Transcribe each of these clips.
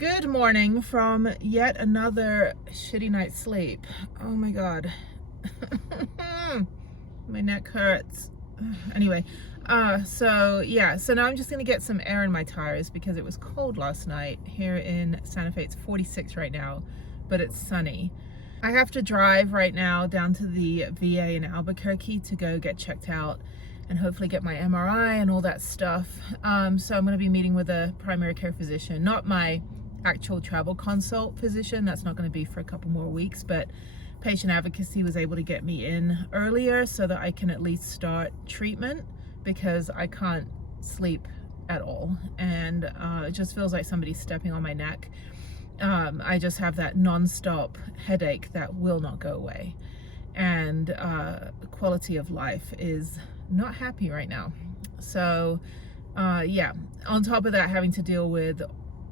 Good morning from yet another shitty night's sleep. Oh my god. My neck hurts. Anyway, so now I'm just gonna get some air in my tires because it was cold last night. Here in Santa Fe it's 46 right now, but it's sunny. I have to drive right now down to the VA in Albuquerque to go get checked out and hopefully get my MRI and all that stuff. So I'm gonna be meeting with a primary care physician, not my actual travel consult physician. That's not going to be for a couple more weeks, but patient advocacy was able to get me in earlier so that I can at least start treatment because I can't sleep at all, and it just feels like somebody's stepping on my neck. I just have that non-stop headache that will not go away, and quality of life is not happy right now. So yeah, on top of that, having to deal with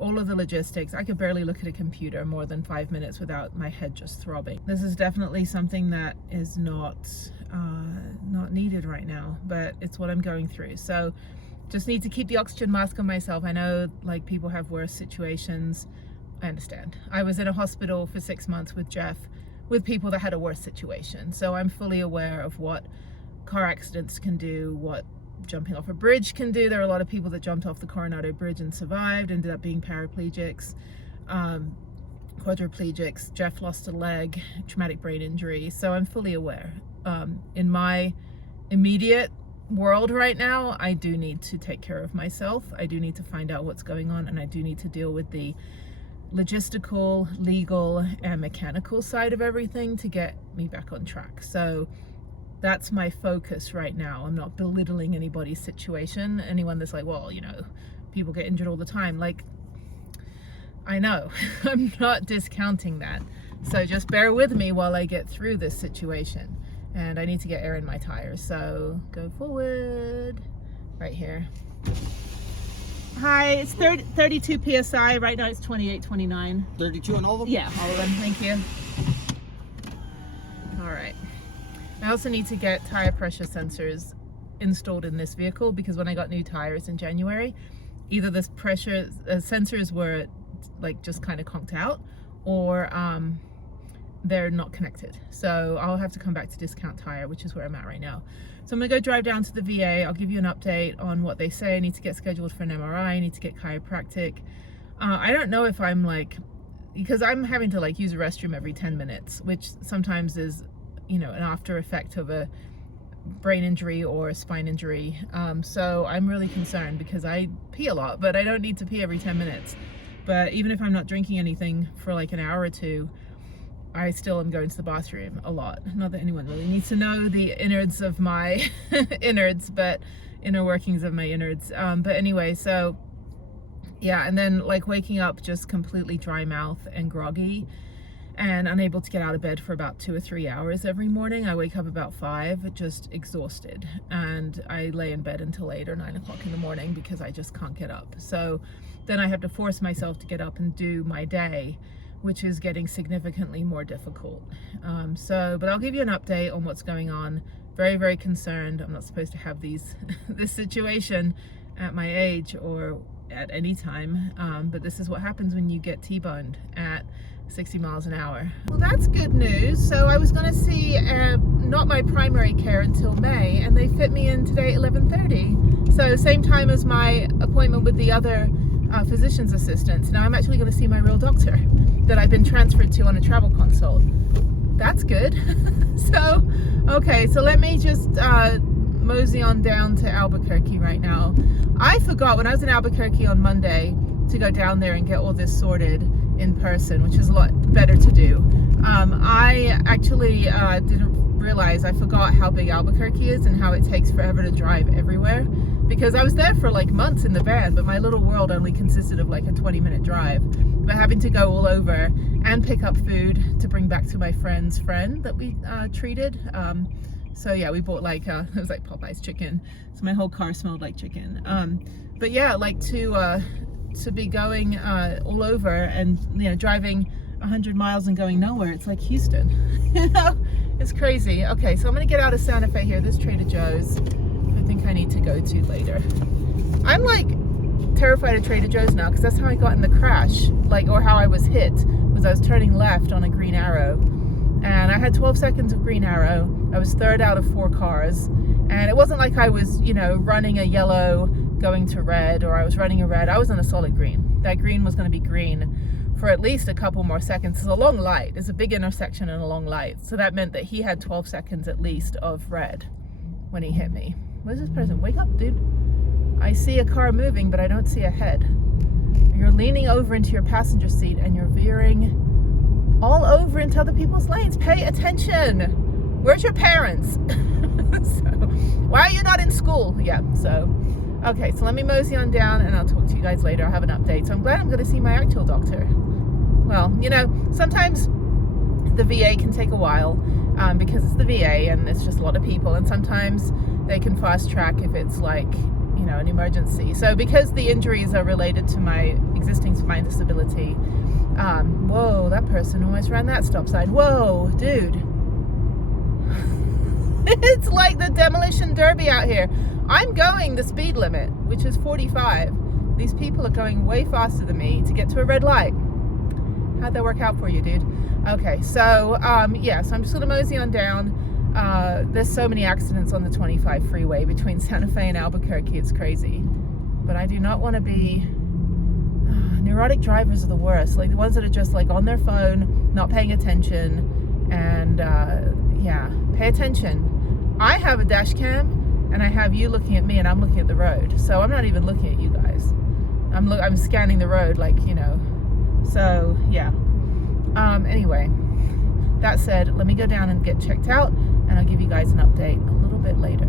all of the logistics. I could barely look at a computer more than 5 minutes without my head just throbbing. This is definitely something that is not needed right now, but it's what I'm going through. So just need to keep the oxygen mask on myself. I know like people have worse situations. I understand. I was in a hospital for 6 months with Jeff with people that had a worse situation. So I'm fully aware of what car accidents can do, what jumping off a bridge can do. There are a lot of people that jumped off the Coronado Bridge and survived, ended up being paraplegics, quadriplegics. Jeff lost a leg, traumatic brain injury. So I'm fully aware. In my immediate world right now, I do need to take care of myself. I do need to find out what's going on, and I do need to deal with the logistical, legal, and mechanical side of everything to get me back on track. So that's my focus right now. I'm not belittling anybody's situation. Anyone that's like, well, you know, people get injured all the time. Like, I know, I'm not discounting that. So just bear with me while I get through this situation. And I need to get air in my tires. So go forward, right here. Hi, it's 32 PSI. Right now it's 28, 29. 32 on all of them? Yeah, all of them, thank you. All right. I also need to get tire pressure sensors installed in this vehicle because when I got new tires in January, either this pressure sensors were like just kind of conked out, or they're not connected. So I'll have to come back to Discount Tire, which is where I'm at right now. So I'm gonna go drive down to the VA. I'll give you an update on what they say. I need to get scheduled for an MRI. I need to get chiropractic. I don't know if I'm like, because I'm having to like use a restroom every 10 minutes, which sometimes is, you know, an after effect of a brain injury or a spine injury. So I'm really concerned because I pee a lot, but I don't need to pee every 10 minutes. But even if I'm not drinking anything for like an hour or two, I still am going to the bathroom a lot. Not that anyone really needs to know the innards of my innards, but inner workings of my innards. But anyway, so yeah, and then like waking up just completely dry mouth and groggy, and unable to get out of bed for about 2 or 3 hours every morning. I wake up about 5, just exhausted, and I lay in bed until 8 or 9 o'clock in the morning because I just can't get up. So then I have to force myself to get up and do my day, which is getting significantly more difficult. But I'll give you an update on what's going on. Very, very concerned. I'm not supposed to have this situation at my age or at any time, but this is what happens when you get T-boned at 60 miles an hour. Well, that's good news. So I was gonna see not my primary care until May, and they fit me in today at 11:30. So same time as my appointment with the other physician's assistants. Now I'm actually gonna see my real doctor that I've been transferred to on a travel consult. That's good. So, okay, so let me just mosey on down to Albuquerque right now. I forgot when I was in Albuquerque on Monday to go down there and get all this sorted in person, which is a lot better to do. I actually didn't realize, I forgot how big Albuquerque is and how it takes forever to drive everywhere, because I was there for like months in the van, but my little world only consisted of like a 20-minute drive. But having to go all over and pick up food to bring back to my friend's friend that we treated. So yeah, we bought like, it was like Popeye's chicken. So my whole car smelled like chicken. But yeah, like to be going all over and, you know, driving 100 miles and going nowhere. It's like Houston, you know, it's crazy. Okay, so I'm gonna get out of Santa Fe here. This Trader Joe's I think I need to go to later. I'm like terrified of Trader Joe's now, because that's how I got in the crash, like, or how I was hit, was I was turning left on a green arrow, and I had 12 seconds of green arrow. I was third out of 4 cars, and it wasn't like I was, you know, running a yellow going to red, or I was running a red. I was on a solid green. That green was going to be green for at least a couple more seconds. It's a long light. It's a big intersection and a long light. So that meant that he had 12 seconds at least of red when he hit me. Where's this person? Wake up, dude. I see a car moving, but I don't see a head. You're leaning over into your passenger seat and you're veering all over into other people's lanes. Pay attention. Where's your parents? So, why are you not in school? Yeah, so, okay, so let me mosey on down and I'll talk to you guys later. I'll have an update. So I'm glad I'm going to see my actual doctor. Well, you know, sometimes the VA can take a while because it's the VA and it's just a lot of people, and sometimes they can fast track if it's like, you know, an emergency. So because the injuries are related to my existing spine disability, whoa, that person almost ran that stop sign. Whoa, dude. It's like the demolition derby out here. I'm going the speed limit, which is 45. These people are going way faster than me to get to a red light. How'd that work out for you, dude? Okay, so yeah, so I'm just gonna mosey on down. There's so many accidents on the 25 freeway between Santa Fe and Albuquerque, it's crazy. But I do not want to be, neurotic drivers are the worst, like the ones that are just like on their phone, not paying attention, and yeah, pay attention. I have a dash cam and I have you looking at me and I'm looking at the road, so I'm not even looking at you guys. I'm scanning the road, like, you know. So yeah, anyway, that said, let me go down and get checked out and I'll give you guys an update a little bit later.